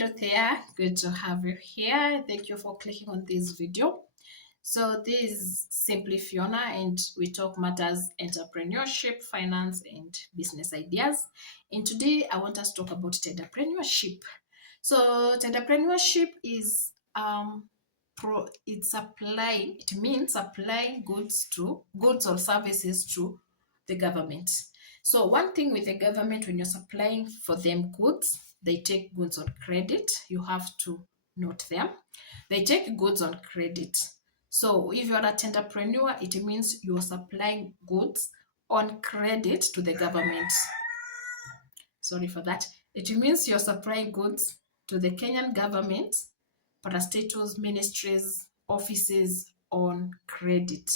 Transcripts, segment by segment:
Hello there, good to have you here. Thank you for clicking on this video. So this is simply Fiona and we talk matters entrepreneurship, finance and business ideas. And today I want us to talk about tenderpreneurship. So tenderpreneurship is it means supplying goods or services to the government. So one thing with the government, when you're supplying for them goods, they take goods on credit. You have to note them. They take goods on credit. So if you're a tenderpreneur, it means you're supplying goods on credit to the government. Sorry for that. It means you're supplying goods to the Kenyan government, parastatals, ministries, offices on credit.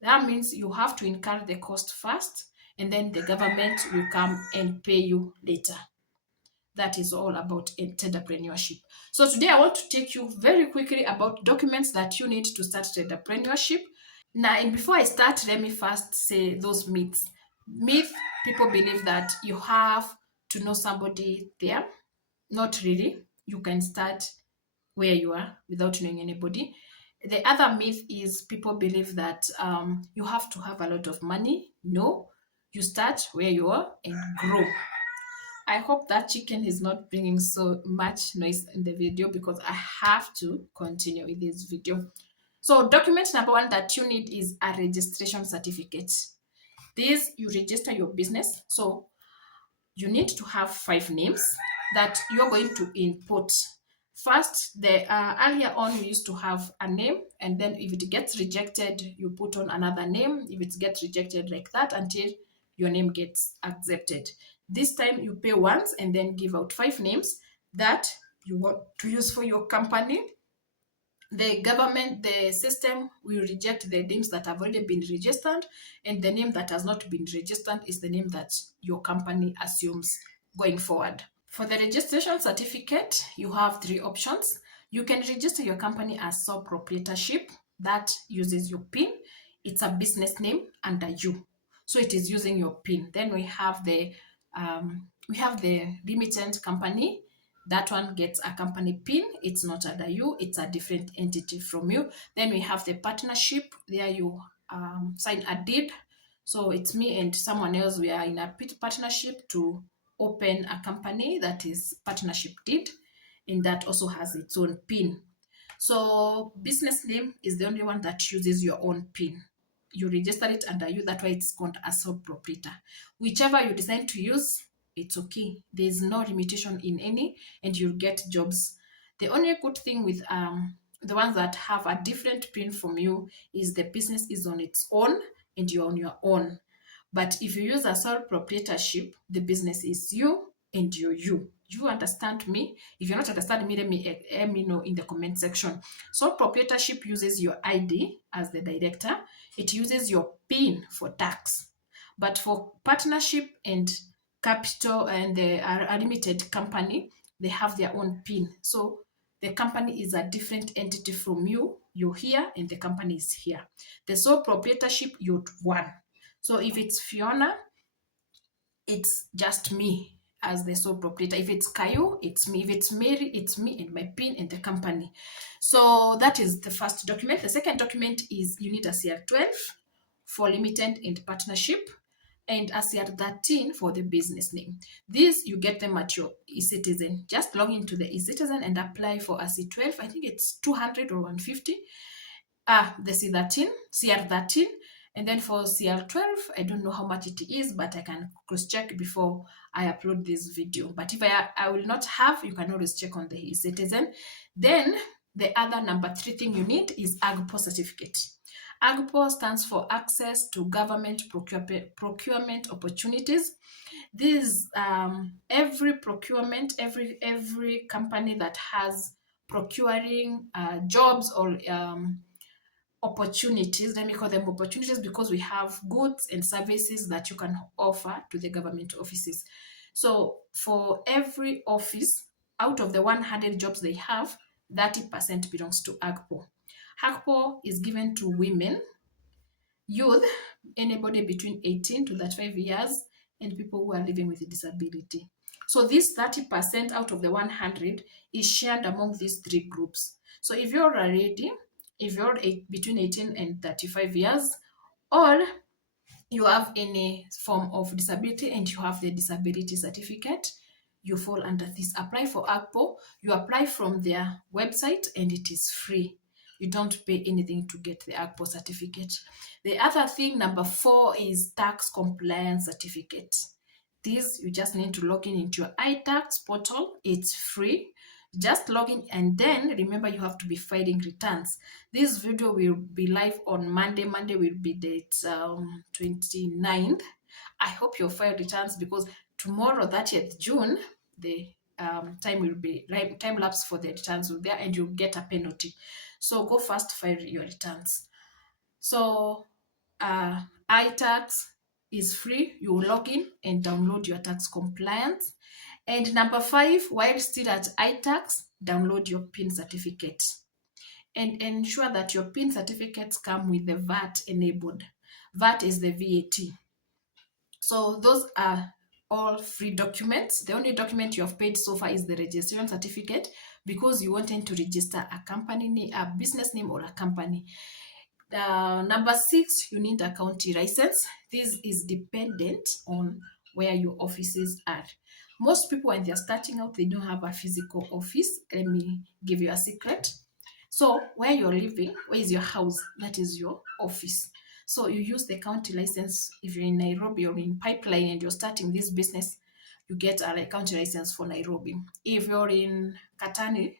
That means you have to incur the cost first, and then the government will come and pay you later. That is all about entrepreneurship. So today I want to take you very quickly about documents that you need to start entrepreneurship. Now, and before I start, let me first say those myths. People believe that you have to know somebody there. Not really. You can start where you are without knowing anybody. The other myth is people believe that you have to have a lot of money. No, you start where you are and grow. I hope that chicken is not bringing so much noise in the video because I have to continue with this video. So document number one that you need is a registration certificate. This, you register your business. So you need to have 5 names that you're going to input. First, earlier on, we used to have a name, and then if it gets rejected, you put on another name. If it gets rejected like that until your name gets accepted. This time you pay once and then give out 5 names that you want to use for your company. The system will reject the names that have already been registered, and the name that has not been registered is the name that your company assumes going forward. For the registration certificate, you have 3 options. You can register your company as sole proprietorship. That uses your PIN. It's a business name under you. So it is using your PIN. Then we have the limited company. That one gets a company PIN. It's not under you. It's a different entity from you. Then we have the partnership. There you sign a deed. So it's me and someone else. We are in a partnership to open a company. That is partnership deed. And that also has its own PIN. So business name is the only one that uses your own PIN. You register it under you. That's why it's called a sole proprietor. Whichever you decide to use, it's okay. There's no limitation in any, and you'll get jobs. The only good thing with the ones that have a different PIN from you is the business is on its own and you're on your own. But if you use a sole proprietorship, the business is you and you're you. You understand me? If you're not understanding me, let me know in the comment section. Sole proprietorship uses your ID as the director. It uses your PIN for tax. But for partnership and capital and the limited company, they have their own PIN. So the company is a different entity from you. You're here and the company is here. The sole proprietorship, you're one. So if it's Fiona, it's just me as the sole proprietor. If it's Caillou, it's me. If it's Mary, it's me and my PIN and the company. So that is the first document. The second document is you need a CR12 for limited and partnership, and a CR13 for the business name. These you get them at your eCitizen. Just log into the eCitizen and apply for a C12. I think it's 200 or 150. The CR13. And then for CR12, I don't know how much it is, but I can cross-check before I upload this video. But if I will not have, you can always check on the eCitizen. Then the other number 3 thing you need is AGPO certificate. AGPO stands for Access to Government Procurement Opportunities. This every procurement, every company that has procuring jobs or opportunities, let me call them opportunities because we have goods and services that you can offer to the government offices. So for every office, out of the 100 jobs they have, 30% belongs to AGPO. AGPO is given to women, youth, anybody between 18 to 35 years, and people who are living with a disability. So this 30% out of the 100 is shared among these three groups. So if you're already, if you're between 18 and 35 years, or you have any form of disability and you have the disability certificate, you fall under this. Apply for AGPO. You apply from their website and it is free. You don't pay anything to get the AGPO certificate. The other thing, number 4, is tax compliance certificate. This, you just need to log in into your iTax portal. It's free. Just log in, and then remember you have to be filing returns. This video will be live on Monday. Monday will be date 29th. I hope you'll file returns, because tomorrow, 30th June, the time will be time lapse for the returns will be there, and you'll get a penalty. So go fast, file your returns. So iTax is free. You log in and download your tax compliance. And number 5, while still at iTax, download your PIN certificate. And ensure that your PIN certificates come with the VAT enabled. VAT is the VAT. So those are all free documents. The only document you have paid so far is the registration certificate, because you wanted to register a company, a business name or a company. Number 6, you need a county license. This is dependent on where your offices are. Most people, when they're starting out, they don't have a physical office. Let me give you a secret. So where you're living, where is your house? That is your office. So you use the county license. If you're in Nairobi or in Pipeline and you're starting this business, you get a county license for Nairobi. If you're in Katani,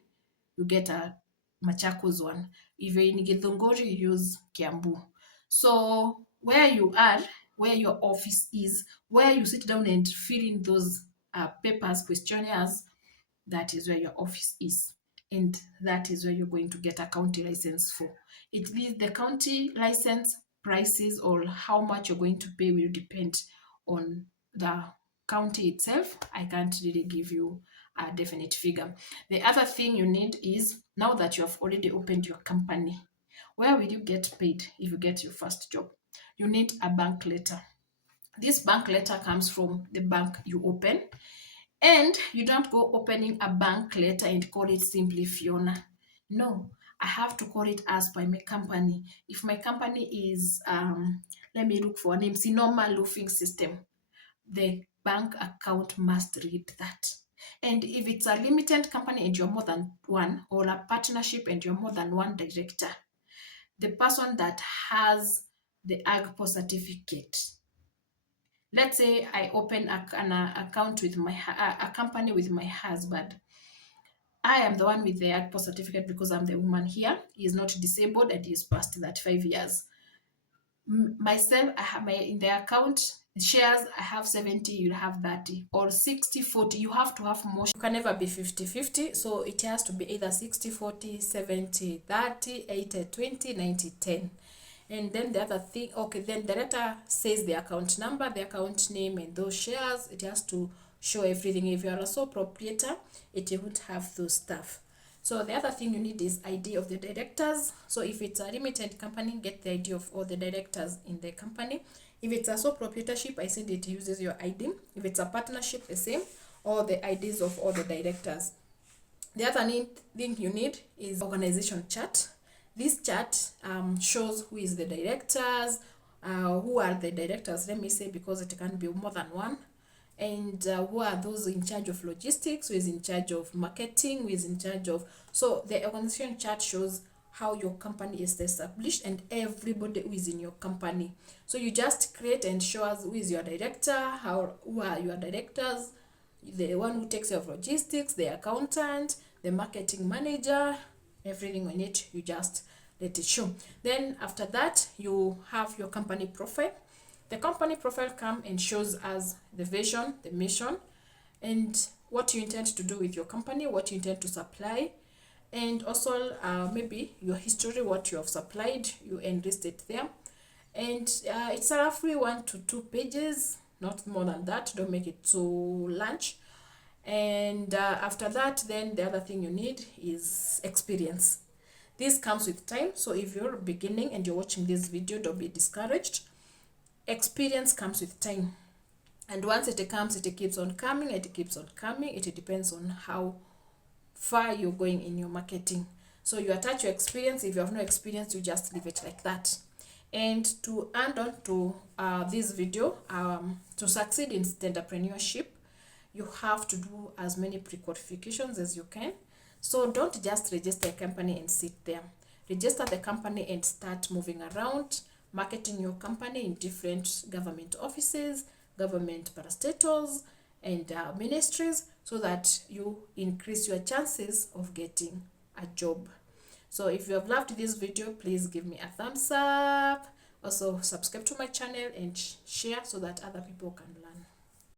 you get a Machakos one. If you're in Githunguri, you use Kiambu. So where you are, where your office is, where you sit down and fill in those papers, questionnaires, that is where your office is. And that is where you're going to get a county license for. It means the county license prices, or how much you're going to pay, will depend on the county itself. I can't really give you a definite figure. The other thing you need is, now that you have already opened your company, where will you get paid if you get your first job? You need a bank letter. This bank letter comes from the bank you open. And you don't go opening a bank letter and call it simply Fiona. No, I have to call it as by my company. If my company is, let me look for a name, Sinoma Roofing System, the bank account must read that. And if it's a limited company and you're more than one, or a partnership and you're more than one director, the person that has the AGPO certificate, let's say I open an account with a company with my husband. I am the one with the AGPO certificate because I'm the woman here. He is not disabled and he is past 35 years. Myself, I have in the account shares, I have 70, you have 30, or 60-40. You have to have more. You can never be 50-50. So it has to be either 60-40, 70-30, 80-20, 90-10. And then the other thing, okay, then the letter says the account number, the account name, and those shares. It has to show everything. If you are a sole proprietor, it won't have those stuff. So the other thing you need is ID of the directors. So if it's a limited company, get the ID of all the directors in the company. If it's a sole proprietorship, I said it uses your ID. If it's a partnership, the same, all the IDs of all the directors. The other thing you need is organization chart. This chart shows who is the directors, who are the directors, let me say, because it can be more than one. And who are those in charge of logistics, who is in charge of marketing, who is in charge of... So the organization chart shows how your company is established and everybody who is in your company. So you just create and show us who is your director, who are your directors, the one who takes care of logistics, the accountant, the marketing manager, everything on it, you just let it show. Then after that, you have your company profile. The company profile comes and shows us the vision, the mission, and what you intend to do with your company, what you intend to supply, and also maybe your history, what you have supplied, you enlist it there. And it's a roughly 1 to 2 pages, not more than that. Don't make it too large. And after that, then the other thing you need is experience. This comes with time. So if you're beginning and you're watching this video, don't be discouraged. Experience comes with time. And once it comes, it keeps on coming, it keeps on coming. It depends on how far you're going in your marketing. So you attach your experience. If you have no experience, you just leave it like that. And to add on to this video, to succeed in tenderpreneurship, you have to do as many pre-qualifications as you can. So don't just register a company and sit there. Register the company and start moving around, marketing your company in different government offices, government parastatals, and ministries, so that you increase your chances of getting a job. So if you have loved this video, please give me a thumbs up. Also subscribe to my channel and share so that other people can learn.